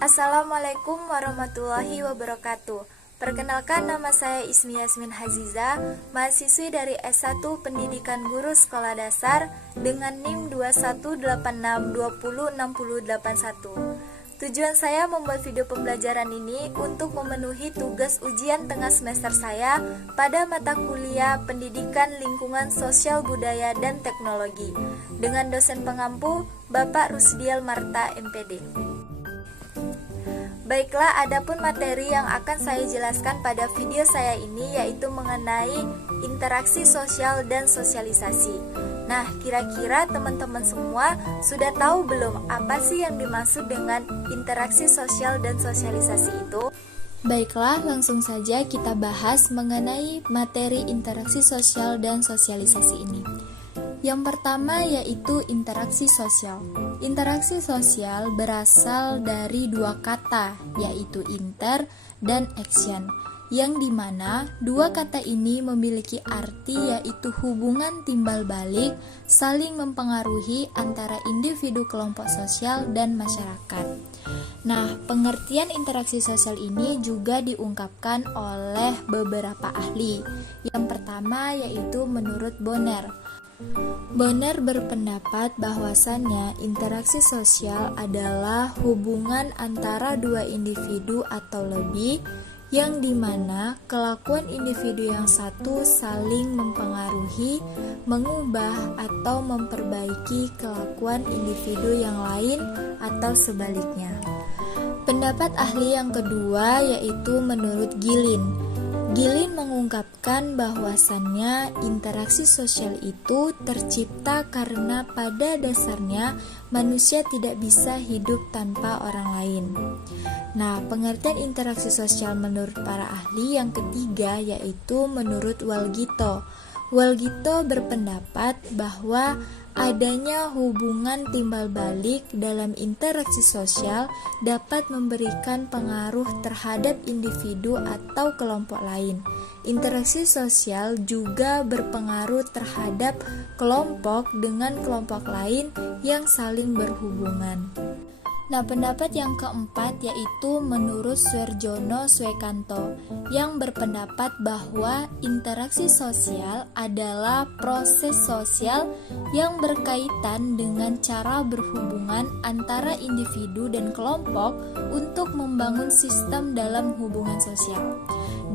Assalamualaikum warahmatullahi wabarakatuh. Perkenalkan, nama saya Ismi Yasmin Haziza, mahasiswi dari S1 Pendidikan Guru Sekolah Dasar dengan NIM 2186206081. Tujuan saya membuat video pembelajaran ini untuk memenuhi tugas ujian tengah semester saya pada mata kuliah Pendidikan Lingkungan Sosial Budaya dan Teknologi dengan dosen pengampu Bapak Rusdial Marta MPD. Baiklah, adapun materi yang akan saya jelaskan pada video saya ini yaitu mengenai interaksi sosial dan sosialisasi. Nah, kira-kira teman-teman semua sudah tahu belum apa sih yang dimaksud dengan interaksi sosial dan sosialisasi itu? Baiklah, langsung saja kita bahas mengenai materi interaksi sosial dan sosialisasi ini. Yang pertama yaitu interaksi sosial. Interaksi sosial berasal dari dua kata, yaitu inter dan action, yang dimana dua kata ini memiliki arti yaitu hubungan timbal balik saling mempengaruhi antara individu, kelompok sosial, dan masyarakat. Nah, pengertian interaksi sosial ini juga diungkapkan oleh beberapa ahli. Yang pertama yaitu menurut Bonner. Bonner berpendapat bahwasannya interaksi sosial adalah hubungan antara dua individu atau lebih yang dimana kelakuan individu yang satu saling mempengaruhi, mengubah atau memperbaiki kelakuan individu yang lain atau sebaliknya. Pendapat ahli yang kedua yaitu menurut Gilin. Gilin mengungkapkan bahwasannya interaksi sosial itu tercipta karena pada dasarnya manusia tidak bisa hidup tanpa orang lain. Nah, pengertian interaksi sosial menurut para ahli yang ketiga yaitu menurut Walgito. Walgito berpendapat bahwa adanya hubungan timbal balik dalam interaksi sosial dapat memberikan pengaruh terhadap individu atau kelompok lain. Interaksi sosial juga berpengaruh terhadap kelompok dengan kelompok lain yang saling berhubungan. Nah, pendapat yang keempat yaitu menurut Suerjono Suekanto yang berpendapat bahwa interaksi sosial adalah proses sosial yang berkaitan dengan cara berhubungan antara individu dan kelompok untuk membangun sistem dalam hubungan sosial.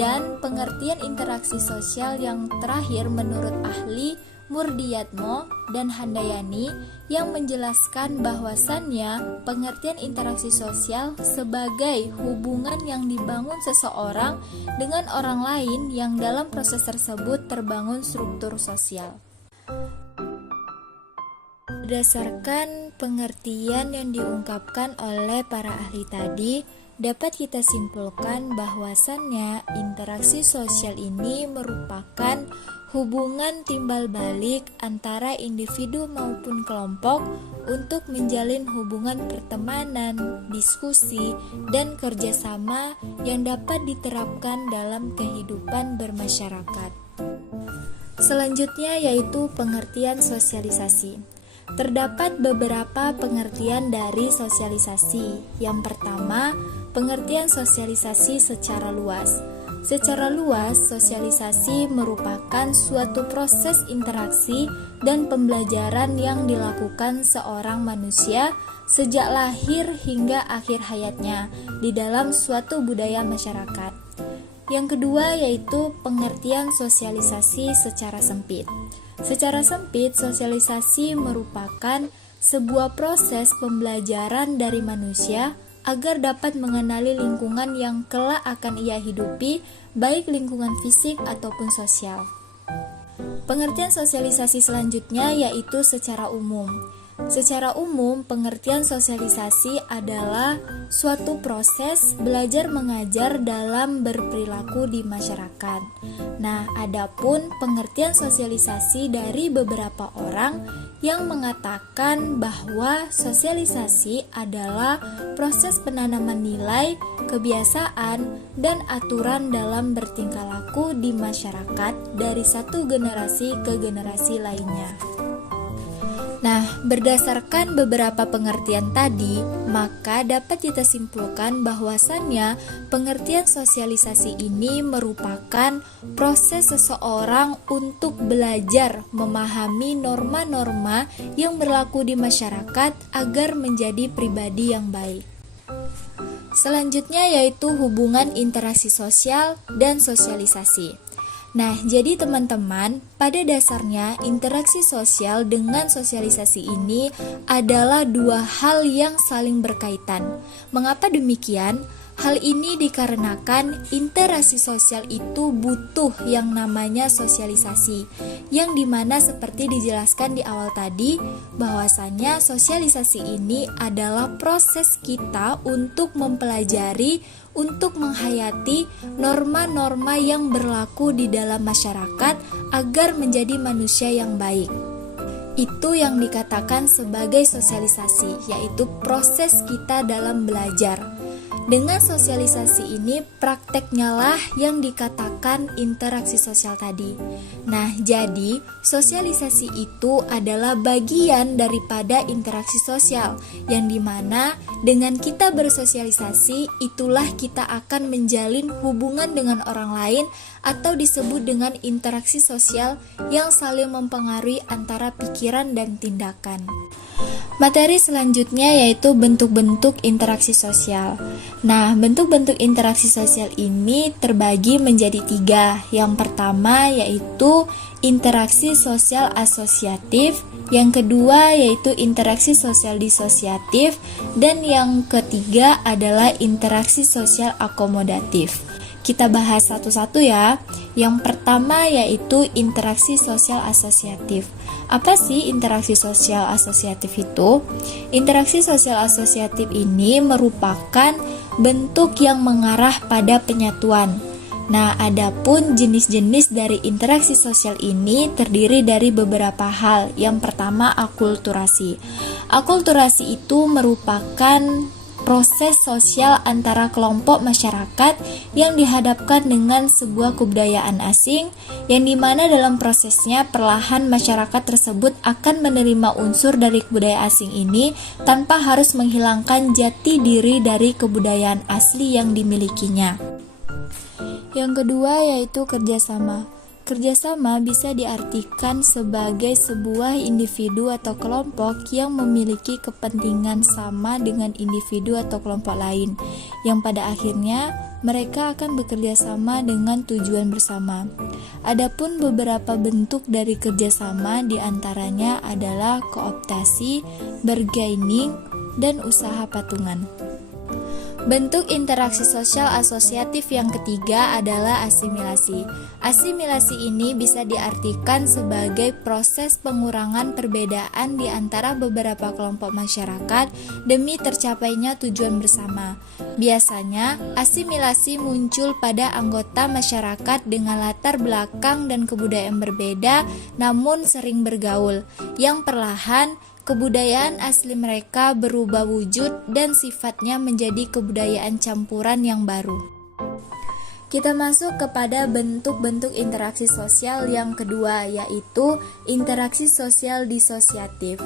Dan pengertian interaksi sosial yang terakhir menurut ahli Murdiyatmo dan Handayani yang menjelaskan bahwasannya pengertian interaksi sosial sebagai hubungan yang dibangun seseorang dengan orang lain yang dalam proses tersebut terbangun struktur sosial. Berdasarkan pengertian yang diungkapkan oleh para ahli tadi, dapat kita simpulkan bahwasannya interaksi sosial ini merupakan hubungan timbal balik antara individu maupun kelompok untuk menjalin hubungan pertemanan, diskusi, dan kerjasama yang dapat diterapkan dalam kehidupan bermasyarakat. Selanjutnya yaitu pengertian sosialisasi. Terdapat beberapa pengertian dari sosialisasi. Yang pertama, pengertian sosialisasi secara luas. Secara luas, sosialisasi merupakan suatu proses interaksi dan pembelajaran yang dilakukan seorang manusia sejak lahir hingga akhir hayatnya di dalam suatu budaya masyarakat. Yang kedua yaitu pengertian sosialisasi secara sempit. Secara sempit, sosialisasi merupakan sebuah proses pembelajaran dari manusia agar dapat mengenali lingkungan yang kelak akan ia hidupi, baik lingkungan fisik ataupun sosial. Pengertian sosialisasi selanjutnya yaitu secara umum. Secara umum, pengertian sosialisasi adalah suatu proses belajar mengajar dalam berperilaku di masyarakat. Nah, adapun pengertian sosialisasi dari beberapa orang yang mengatakan bahwa sosialisasi adalah proses penanaman nilai, kebiasaan, dan aturan dalam bertingkah laku di masyarakat dari satu generasi ke generasi lainnya. Nah, berdasarkan beberapa pengertian tadi, maka dapat kita simpulkan bahwasannya pengertian sosialisasi ini merupakan proses seseorang untuk belajar memahami norma-norma yang berlaku di masyarakat agar menjadi pribadi yang baik. Selanjutnya yaitu hubungan interaksi sosial dan sosialisasi. Nah, jadi teman-teman, pada dasarnya interaksi sosial dengan sosialisasi ini adalah dua hal yang saling berkaitan. Mengapa demikian? Hal ini dikarenakan interaksi sosial itu butuh yang namanya sosialisasi, yang dimana seperti dijelaskan di awal tadi, bahwasanya sosialisasi ini adalah proses kita untuk mempelajari, untuk menghayati norma-norma yang berlaku di dalam masyarakat agar menjadi manusia yang baik. Itu yang dikatakan sebagai sosialisasi, yaitu proses kita dalam belajar. Dengan sosialisasi ini, prakteknya lah yang dikatakan interaksi sosial tadi. Nah, jadi sosialisasi itu adalah bagian daripada interaksi sosial, yang dimana dengan kita bersosialisasi, itulah kita akan menjalin hubungan dengan orang lain atau disebut dengan interaksi sosial yang saling mempengaruhi antara pikiran dan tindakan. Materi selanjutnya yaitu bentuk-bentuk interaksi sosial. Nah, bentuk-bentuk interaksi sosial ini terbagi menjadi 3. Yang pertama yaitu interaksi sosial asosiatif, yang kedua yaitu interaksi sosial disosiatif, dan yang ketiga adalah interaksi sosial akomodatif. Kita bahas satu-satu ya. Yang pertama yaitu interaksi sosial asosiatif. Apa sih interaksi sosial asosiatif itu? Interaksi sosial asosiatif ini merupakan bentuk yang mengarah pada penyatuan. Nah, adapun jenis-jenis dari interaksi sosial ini terdiri dari beberapa hal. Yang pertama, akulturasi. Akulturasi itu merupakan proses sosial antara kelompok masyarakat yang dihadapkan dengan sebuah kebudayaan asing, yang dimana dalam prosesnya perlahan masyarakat tersebut akan menerima unsur dari kebudayaan asing ini tanpa harus menghilangkan jati diri dari kebudayaan asli yang dimilikinya. Yang kedua yaitu kerjasama. Kerjasama bisa diartikan sebagai sebuah individu atau kelompok yang memiliki kepentingan sama dengan individu atau kelompok lain, yang pada akhirnya mereka akan bekerja sama dengan tujuan bersama. Adapun beberapa bentuk dari kerjasama diantaranya adalah kooptasi, bargaining, dan usaha patungan. Bentuk interaksi sosial asosiatif yang ketiga adalah asimilasi. Asimilasi ini bisa diartikan sebagai proses pengurangan perbedaan di antara beberapa kelompok masyarakat demi tercapainya tujuan bersama. Biasanya, asimilasi muncul pada anggota masyarakat dengan latar belakang dan kebudayaan berbeda namun sering bergaul, yang perlahan kebudayaan asli mereka berubah wujud dan sifatnya menjadi kebudayaan campuran yang baru. Kita masuk kepada bentuk-bentuk interaksi sosial yang kedua, yaitu interaksi sosial disosiatif.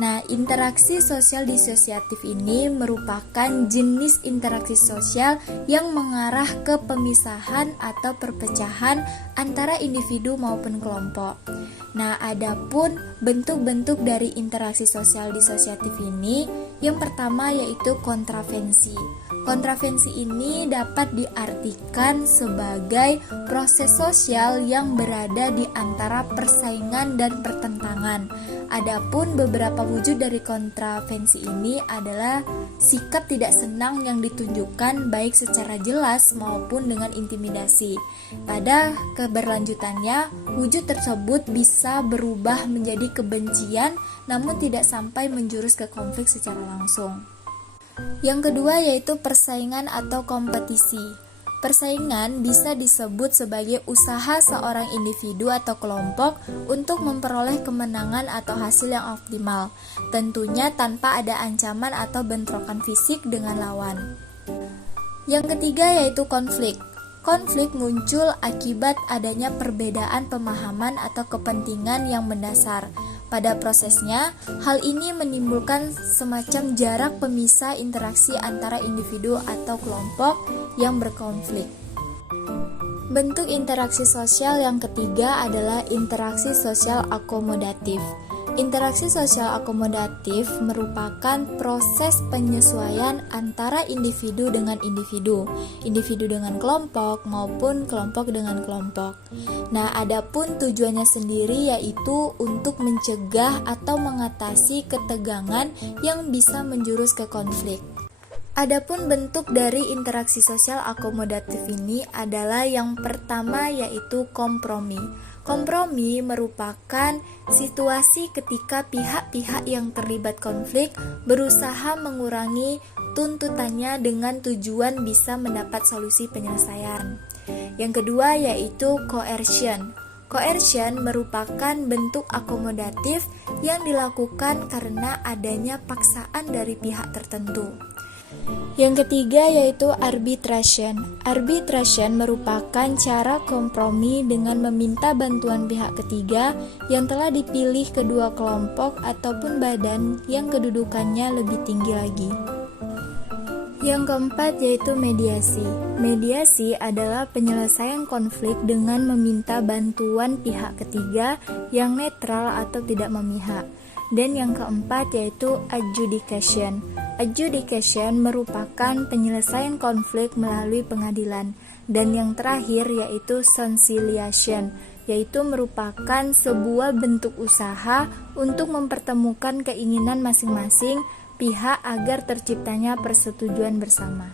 Nah, interaksi sosial disosiatif ini merupakan jenis interaksi sosial yang mengarah ke pemisahan atau perpecahan antara individu maupun kelompok. Nah, adapun bentuk-bentuk dari interaksi sosial disosiatif ini, yang pertama yaitu kontravensi. Kontravensi ini dapat diartikan sebagai proses sosial yang berada di antara persaingan dan pertentangan. Adapun beberapa wujud dari kontravensi ini adalah sikap tidak senang yang ditunjukkan baik secara jelas maupun dengan intimidasi. Pada keberlanjutannya, wujud tersebut bisa berubah menjadi kebencian namun tidak sampai menjurus ke konflik secara langsung. Yang kedua yaitu persaingan atau kompetisi. Persaingan bisa disebut sebagai usaha seorang individu atau kelompok untuk memperoleh kemenangan atau hasil yang optimal, tentunya tanpa ada ancaman atau bentrokan fisik dengan lawan. Yang ketiga yaitu konflik. Konflik muncul akibat adanya perbedaan pemahaman atau kepentingan yang mendasar. Pada prosesnya, hal ini menimbulkan semacam jarak pemisah interaksi antara individu atau kelompok yang berkonflik. Bentuk interaksi sosial yang ketiga adalah interaksi sosial akomodatif. Interaksi sosial akomodatif merupakan proses penyesuaian antara individu dengan individu, individu dengan kelompok maupun kelompok dengan kelompok. Nah, adapun tujuannya sendiri yaitu untuk mencegah atau mengatasi ketegangan yang bisa menjurus ke konflik. Adapun bentuk dari interaksi sosial akomodatif ini adalah yang pertama yaitu kompromi. Kompromi merupakan situasi ketika pihak-pihak yang terlibat konflik berusaha mengurangi tuntutannya dengan tujuan bisa mendapat solusi penyelesaian. Yang kedua yaitu coercion. Coercion merupakan bentuk akomodatif yang dilakukan karena adanya paksaan dari pihak tertentu. Yang ketiga yaitu arbitration. Arbitration merupakan cara kompromi dengan meminta bantuan pihak ketiga yang telah dipilih kedua kelompok ataupun badan yang kedudukannya lebih tinggi lagi. Yang keempat yaitu mediasi. Mediasi adalah penyelesaian konflik dengan meminta bantuan pihak ketiga yang netral atau tidak memihak. Dan yang keempat yaitu adjudication. Adjudication merupakan penyelesaian konflik melalui pengadilan. Dan yang terakhir yaitu conciliation, yaitu merupakan sebuah bentuk usaha untuk mempertemukan keinginan masing-masing pihak agar terciptanya persetujuan bersama.